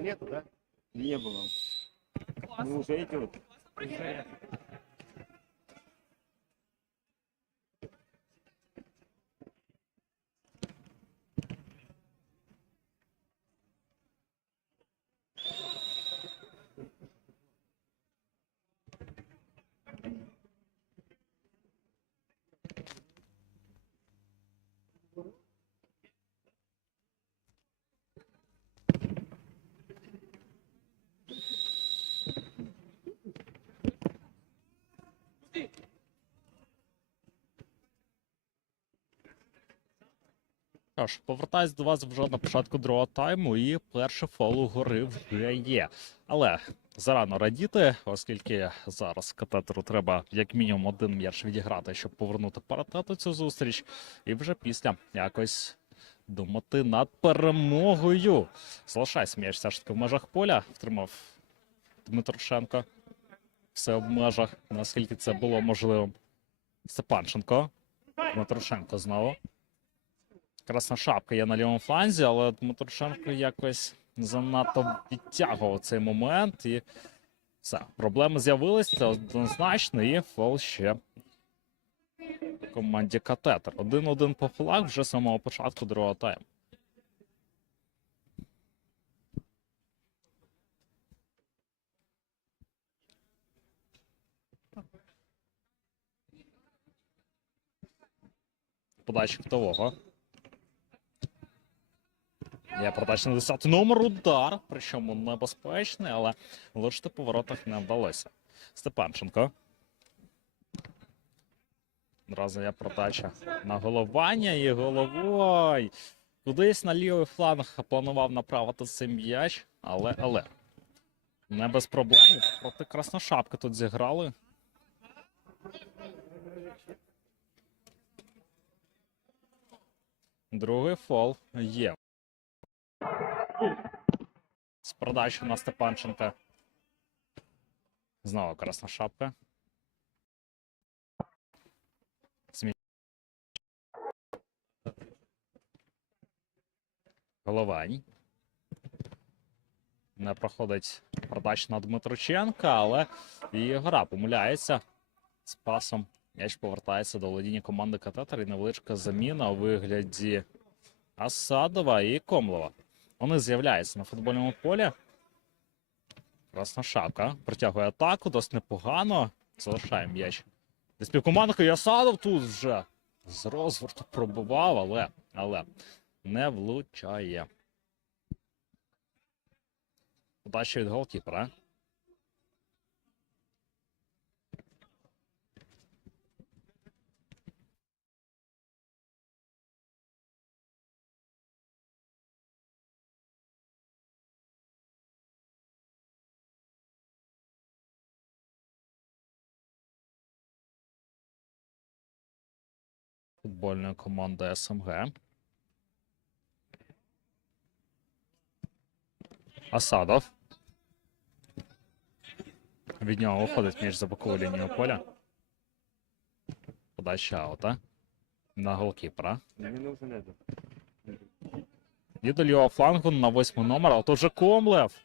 Нету, да? Не было. Ну, уже идет. Що ж, повертаюсь до вас вже на початку другого тайму, і фол у гори вже є. Але зарано радіти, оскільки зараз катетеру треба як мінімум один м'яч відіграти, щоб повернути паритету цю зустріч, і вже після якось думати над перемогою. Залишайся м'яч все ж таки в межах поля. Втримав Дмитрошенко. Все в межах, наскільки це було можливим. Степанченко. Дмитрошенко знову. Красна шапка є на лівому фланзі, але Дмитрушенко якось занадто відтягував цей момент. І все, проблеми з'явились, це однозначно, і фол ще команді Катетер. 1-1 по флаг вже з самого початку другого тайму. Подача втового. Продача на 10 номер удар, причому небезпечний, але влучити по воротах не вдалося. Степанченко. Одразу є продача на головання і головой. Кудись на лівий фланг планував направити цей м'яч, але але. Не без проблем. Проти Красношапки тут зіграли. Другий фол є. З продачі на Степанченка. Знову красна шапка. Головань. Не проходить продач на Дмитроченка, але і гра помиляється з пасом. М'яч повертається до володіння команди Катетер і невеличка заміна у вигляді Асадова і Комлова. Вони з'являються на футбольному полі. Красна шапка. Притягує атаку, досить непогано. Залишає м'яч. Десь співкомандника Ясадов тут вже з розверту пробував, але, але не влучає. Подача від голкіпера. Футбольна команда СМГ. Асадов. Від нього виходить між за бокову лінію поля. Подача аута. На голкіпера. І до лівого флангу на восьмий номер, а то вже Комлев.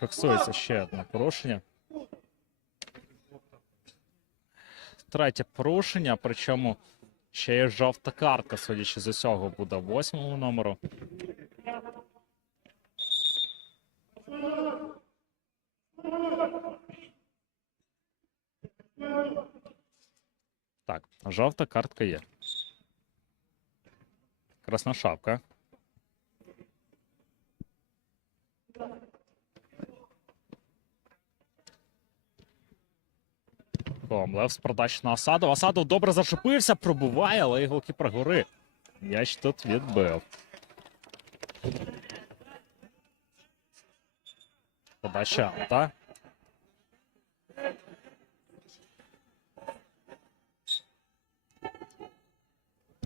Фіксується ще одне порушення. Третє порушення, причому ще є жовта картка, судячи з усього, буде восьмому номеру. Так, жовта картка є. Красна шапка. Комлев з продач на Асадов. Асадов добре зачепився, пробуває, але і голкіпер гори. М'яч тут відбив. Подача, та?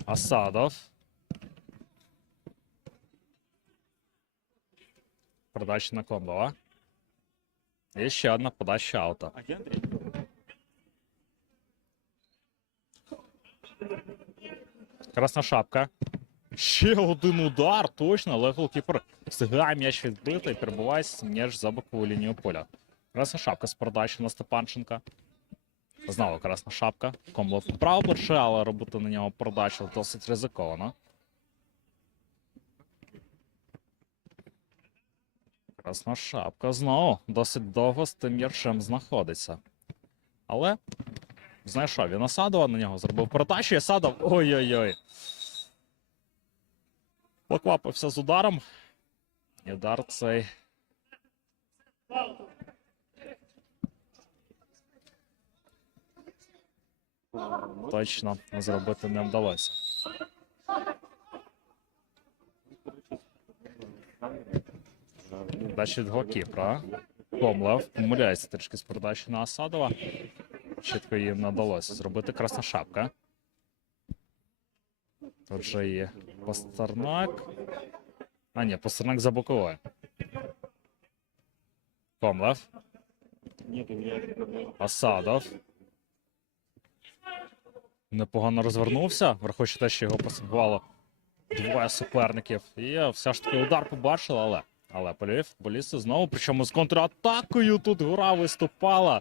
Асадов. Подача на Комбова. І ще одна подача аута. Красна шапка. Ще один удар, точно, але голкіпер встигає м'яч відбити і перебуває м'яч за бокову лінію поля. Красна шапка з передачі на Степанченка. Знову красна шапка. Комлов вправо перше, але робити на нього передачу досить ризиковано. Красна шапка знову досить довго з тим м'ячем знаходиться. Але знайшов він Асадова, на нього зробив передачу, і Асадов. Ой-ой-ой. Поквапився з ударом. І удар цей. Точно зробити не вдалося. Дачі від голкіпера. Комлев помиляється трішки з передачі на Асадова. Чітко їм не вдалося зробити красна шапка. Тут же є Пастернак. А, ні, Пастернак за боковою. Комлев. Асадов. Непогано розвернувся, враховуючи те, що його посипувало двоє суперників. І все ж таки удар побачили, але. Але футболісти знову, причому з контратакою тут гора виступала.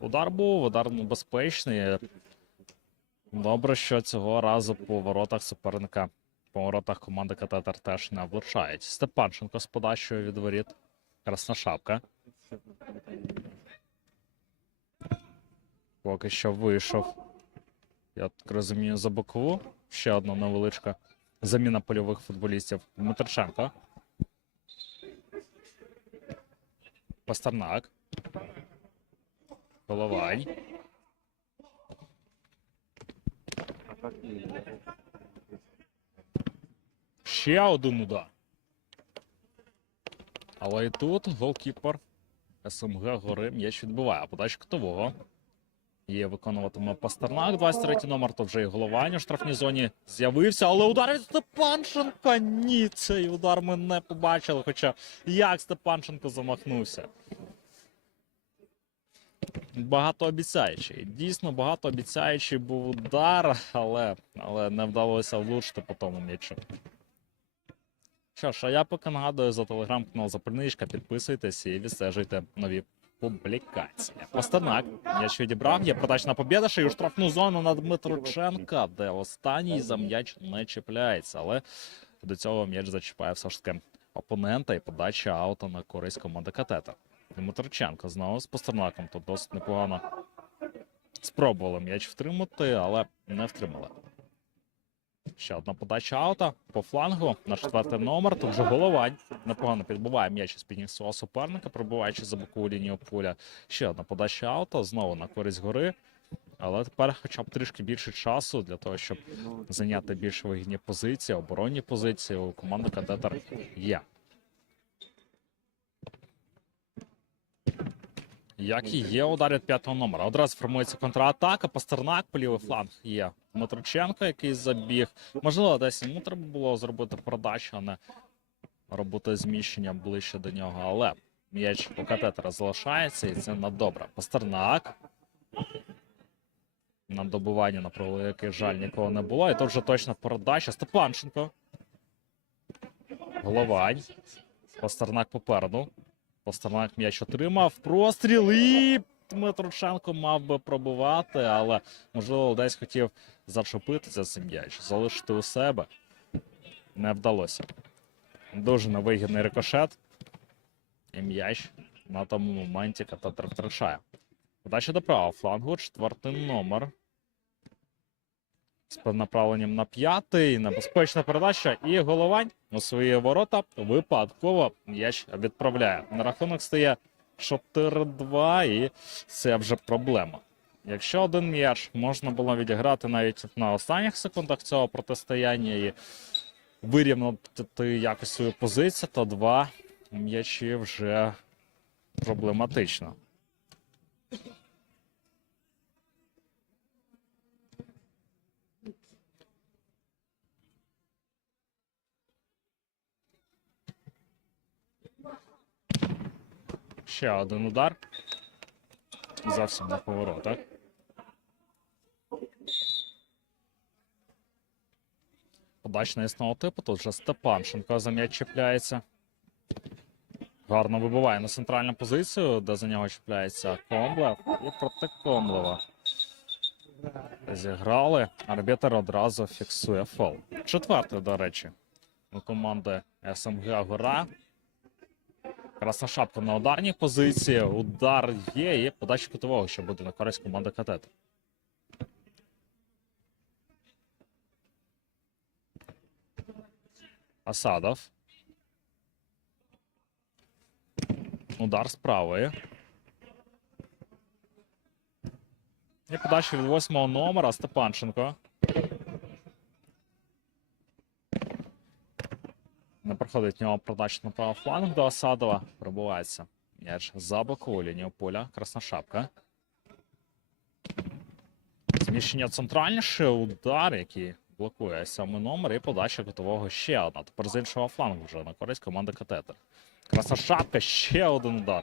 Удар був, удар небезпечний. Добре, що цього разу по воротах суперника, по воротах команди Катетер теж не влучають. Степанченко з подачею від воріт. Красна шапка. Поки що вийшов. Я так розумію, за бокову. Ще одна невеличка заміна польових футболістів. Дмитриченко. Пастернак. Головань. Ще один удар. Але і тут голкіпер СМГ гори м'яч відбиває. Подача котового. Є виконуватиме Пастернак, 23 номер, то вже і головань у штрафній зоні з'явився, але удар від Степанченка. Ні, цей удар ми не побачили. Хоча як Степанченко замахнувся. Багатообіцяючий. Дійсно, багатообіцяючий був удар, але, але не вдалося влучити по тому м'ячу. Що ж, а я поки нагадую за телеграм-канал Запальничка. Підписуйтесь і відстежуйте нові публікації. Пастернак м'яч відібрав. Є продачна побєда, ще й у штрафну зону на Дмитроченка, де останній за м'яч не чіпляється. Але до цього м'яч зачіпає все ж таки опонента і подача аута на користь команди Катета. Дмитроченко знову з Пастернаком. Тут досить непогано спробували м'яч втримати, але не втримали. Ще одна подача аута по флангу на четвертий номер. Тут вже головань непогано підбуває м'яч із під свого суперника, пробуваючи за бокову лінію поля. Ще одна подача аута, знову на користь гори. Але тепер хоча б трішки більше часу для того, щоб зайняти більш вигідні позиції, оборонні позиції у команди Катетер є. Як і є удар від п'ятого номера. Одразу формується контратака. Пастернак по лівий фланг є Дмитроченко, який забіг. Можливо, десь йому треба було зробити передачу, а не робити зміщення ближче до нього. Але м'яч у катетера залишається, і це на добре. Пастернак. На добуванні, на превеликий жаль, нікого не було. І тут вже точно передача. Степанченко. Головань. Пастернак попереду. Пастернак м'яч отримав. Простріл і Дмитроченко мав би пробувати, але можливо десь хотів зачепити за м'яч, залишити у себе. Не вдалося. Дуже невигідний рикошет. І м'яч на тому моменті Кататер втрачає. Подача до правого флангу, четвертий номер. З направленням на п'ятий. Небезпечна передача. І головань у свої ворота випадково м'яч відправляє. На рахунок стає 4-2, і це вже проблема. Якщо один м'яч можна було відіграти навіть на останніх секундах цього протистояння і вирівняти якось свою позицію, то два м'ячі вже проблематично. Ще один удар. Зовсім на поворотах. Подачна існого типу. Тут вже Степанченко за м'яч чіпляється. Гарно вибиває на центральну позицію, де за нього чіпляється Комблев. І проти Комблева. Зіграли. Арбітер одразу фіксує фол. Четвертий, до речі, у команди СМГ Гора. Красна шапка на ударній позиції. Удар є і подача кутового, що буде на користь команди Катет. Асадов. Удар з правої. І подача від восьмого номера Степанченко. Не проходить в нього подача на правий фланг до Асадова. Пробувається. М'яч за бокову лінію поля. Красна шапка. Зміщення центральніше. Удар, який блокує сьомий номер, і подача готового ще одна. Тепер з іншого флангу вже на користь команди Катетер. Красна шапка, ще один удар.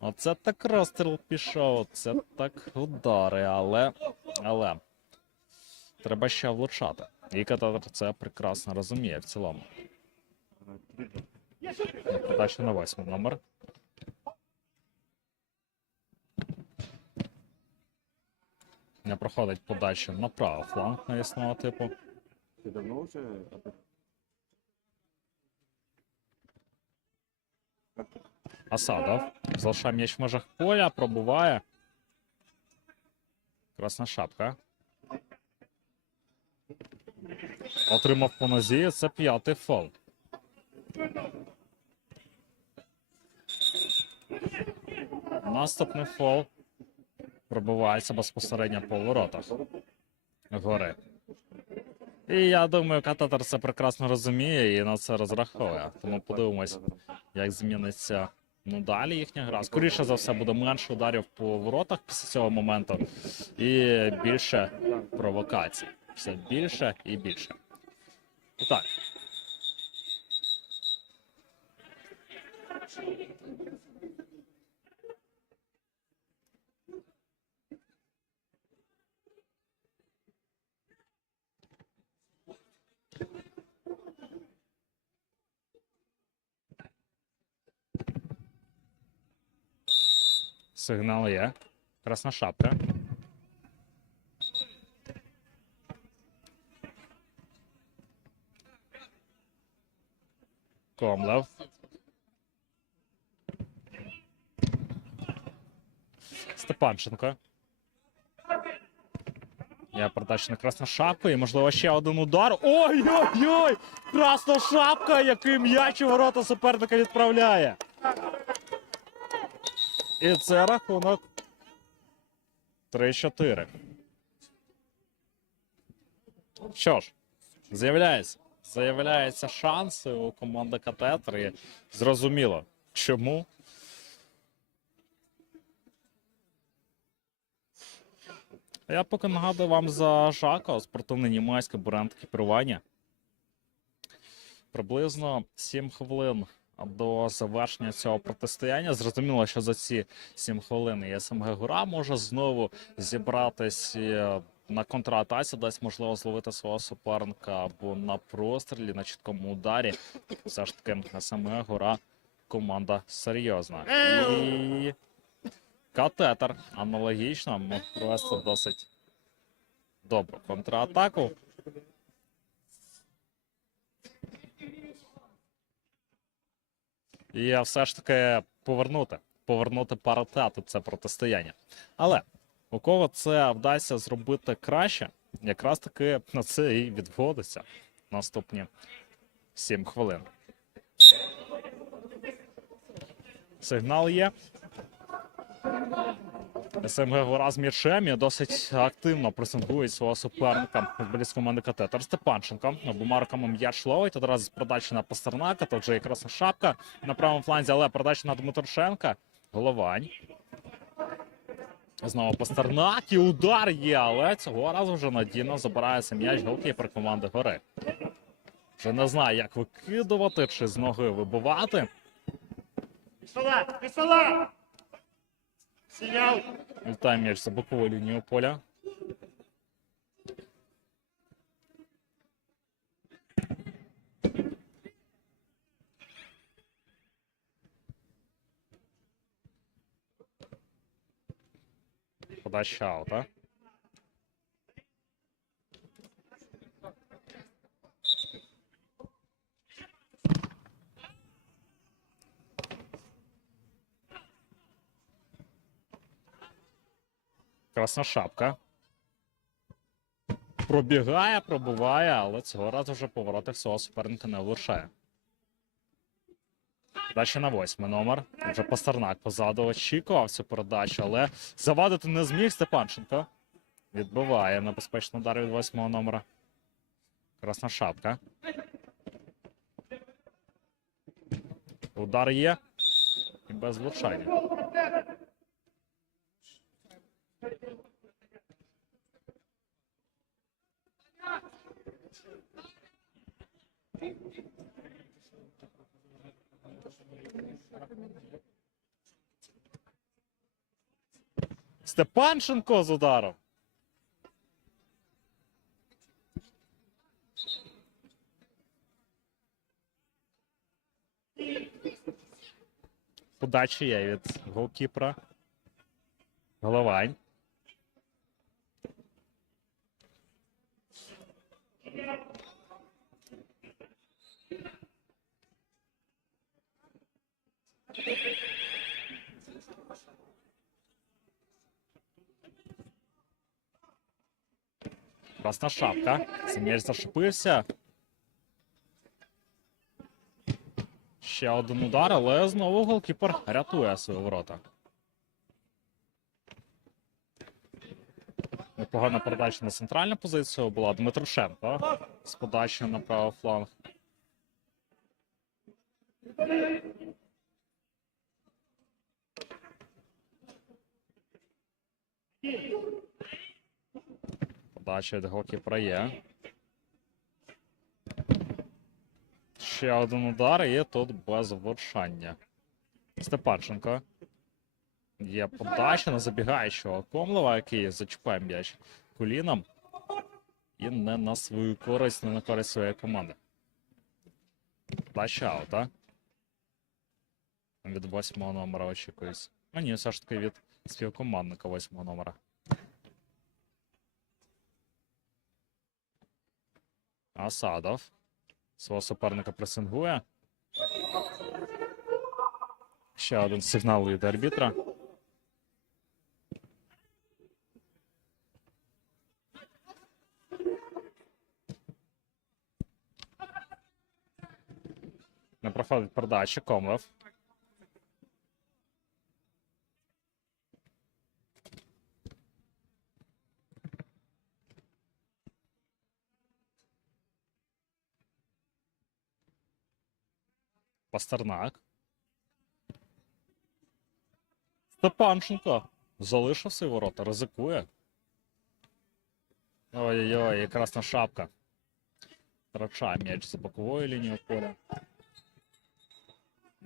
Оце так розстріл пішов, це так удари, але. Але. Треба ще влучати. І Катетер це прекрасно розуміє в цілому. Е, Подача на восьмий номер. Не проходить подача на правий фланг навісного типу. Ти давно вже? Асадов. Залишає м'яч в межах поля, пробуває. Красна шапка. Отримав по нозі. Це п'ятий фол. Наступний фол. Пробувається безпосередньо по воротах. Гори. І я думаю, кататор це прекрасно розуміє і на це розраховує. Тому подивимось, як зміниться ну, далі їхня гра. Скоріше за все, буде менше ударів по воротах після цього моменту, і більше провокацій. Все більше і більше. І так. Сигнал є. Красна шапка. Комлев. Степанченко. Я передача на красну шапку і, можливо, ще один удар. Ой-ой-ой! Красна шапка, який м'яч у ворота суперника відправляє. І це рахунок 3-4. Що ж, з'являється. З'являється шанси у команди Катетер. І зрозуміло, чому. Я поки нагадую вам за Жако, спортивне німецьке бренд екіпірування. Приблизно 7 хвилин до завершення цього протистояння. Зрозуміло, що за ці 7 хвилин і СМГ Гора може знову зібратись е, на контратаці, дасть можливо зловити свого суперника або на прострілі, на чіткому ударі. Все ж таки СМГ Гора команда серйозна. І катетер аналогічно мог провести досить добру контратаку. І все ж таки повернути, повернути паритет це протистояння. Але у кого це вдасться зробити краще, якраз таки на це і відводиться наступні 7 хвилин. Сигнал є. СМГ Гора з м'ячем і досить активно пресингує свого суперника футболіст команди Катетер Степанченко. Обома руками м'яч ловить. Одразу з передачі на Пастернака. Тут вже якраз шапка на правому фланзі, але передача на Дмитрушенка. Головань. Знову Пастернак і удар є, але цього разу вже надійно забирається м'яч голкіпер команди Гори. Вже не знаю, як викидувати чи з ноги вибивати. Пистола! Пистола! Літає ну, м'яч за бокову лінію поля. Подача аута. Красна шапка. Пробігає, пробуває, але цього разу вже повороти всього суперника не влучає. Дача на восьмий номер. Вже Пастернак позаду очікував цю передачу, але завадити не зміг Степанченко. Відбиває небезпечний удар від восьмого номера. Красна шапка. Удар є. І без влучання. Степанченко з ударом. Подачі є від голкіпера. Головань. Красна шапка. М'яч зашипився. Ще один удар, але знову голкіпер рятує свої ворота. Непогана передача на центральну позицію була Дмитрушенко з подачею на правий фланг. Подача від голкіпера. Ще один удар, і тут без влучання. Степанченко. Є подача на забігаючого Комлова, який зачіпає м'яч коліном. І не на свою користь, не на користь своєї команди. Подача аута. Від восьмого номера очікується. А ні, все ж таки від співкомандника восьмого номера. Асадов. Свого суперника пресингує. Ще один сигнал від арбітра. Не проходить передача Комлев. Пастернак. Степанченко. Залишив свої ворота, ризикує. Ой-ой-ой, і красна шапка. Втрачає м'яч за боковою лінією поля.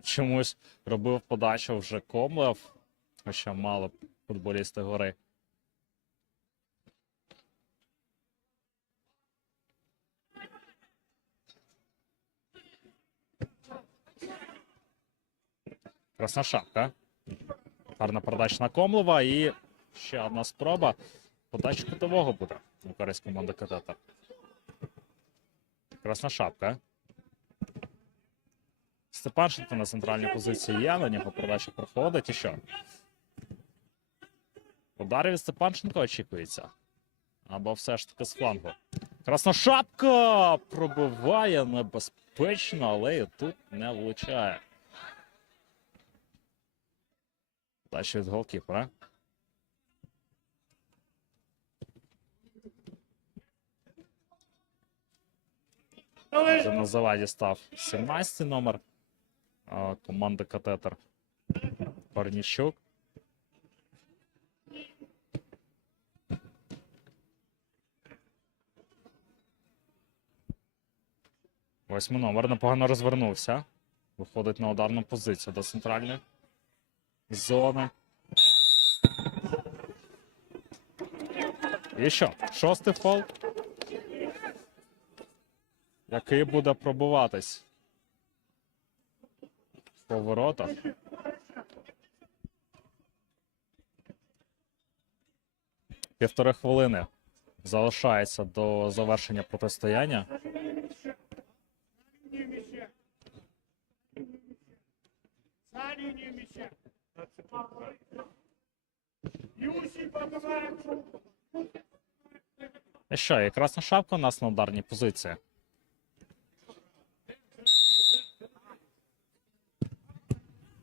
Чомусь робив подачу вже Комлев, хоча мало футболісти гори. Красна шапка. Гарна передача на Комлова і ще одна спроба. Подача кутового буде у користь команди кадета. Красна шапка. Степанченко на центральній позиції є, на нього передача проходить і що? Удар від Степанченко очікується. Або все ж таки з флангу. Красна шапка пробиває небезпечно, але і тут не влучає. Дальше від голкіпера. Вже на заваді став 17 номер а, команди Катетер. Парніщук. Восьмий номер непогано розвернувся. Виходить на ударну позицію до центральної зони. І що? Шостий фол. Який буде пробуватись? По воротах. Півтори хвилини залишається до завершення протистояння. Мяча. І що, і красна шапка у нас на ударній позиції.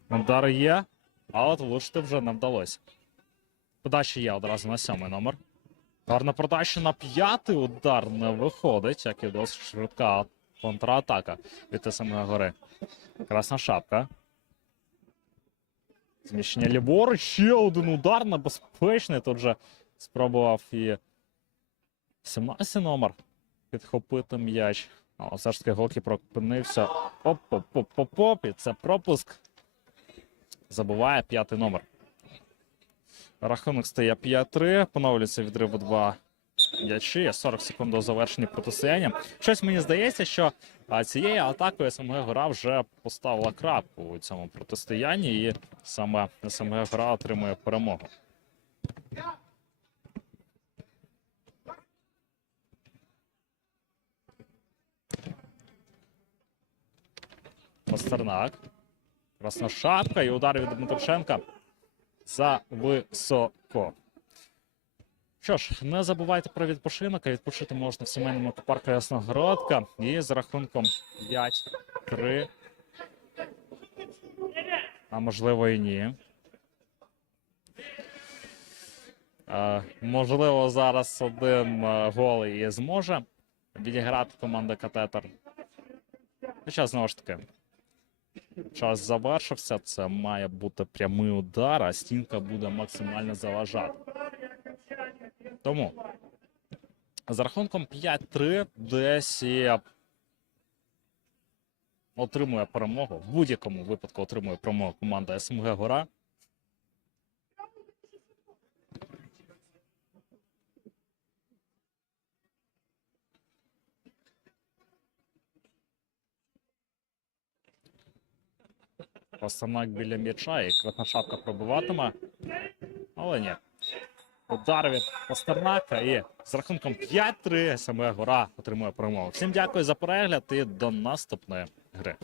Удар є, а от влучити вже не вдалося. Подача є одразу на сьомий номер. Гарна подача на п'ятий удар не виходить, як і досить швидка контратака від самої гори. Красна шапка. Зміщення ліворуч, ще один удар небезпечний. Тут же спробував і 17 номер підхопити м'яч. Але все ж таки голкіпер опинився. Оп-оп-оп-оп-оп. І це пропуск. Забуває п'ятий номер. Рахунок стає 5-3. Поновлюється відрив у два м'ячі. 40 секунд до завершення протистояння. Щось мені здається, що цією атакою СМГ Гора вже поставила крапку у цьому протистоянні, і саме СМГ Гора отримує перемогу. Пастернак. Красна шапка і удар від Дмитриченка за високо. Що ж, не забувайте про відпочинок. а Відпочити можна в сімейному парку Ясногородка. І з рахунком 5-3. А можливо і ні. Е, можливо, зараз один е, гол і зможе відіграти команда Катетер. Хоча знову ж таки, час завершився. Це має бути прямий удар, а стінка буде максимально заважати. Тому з рахунком 5-3 десь отримує перемогу. В будь-якому випадку отримує перемогу команда СМГ Гора. Пастернак біля м'яча і красна шапка пробиватиме. Але ні. Удар від Пастернака і з рахунком 5-3 саме гора отримує перемогу. Всім дякую за перегляд і до наступної гри.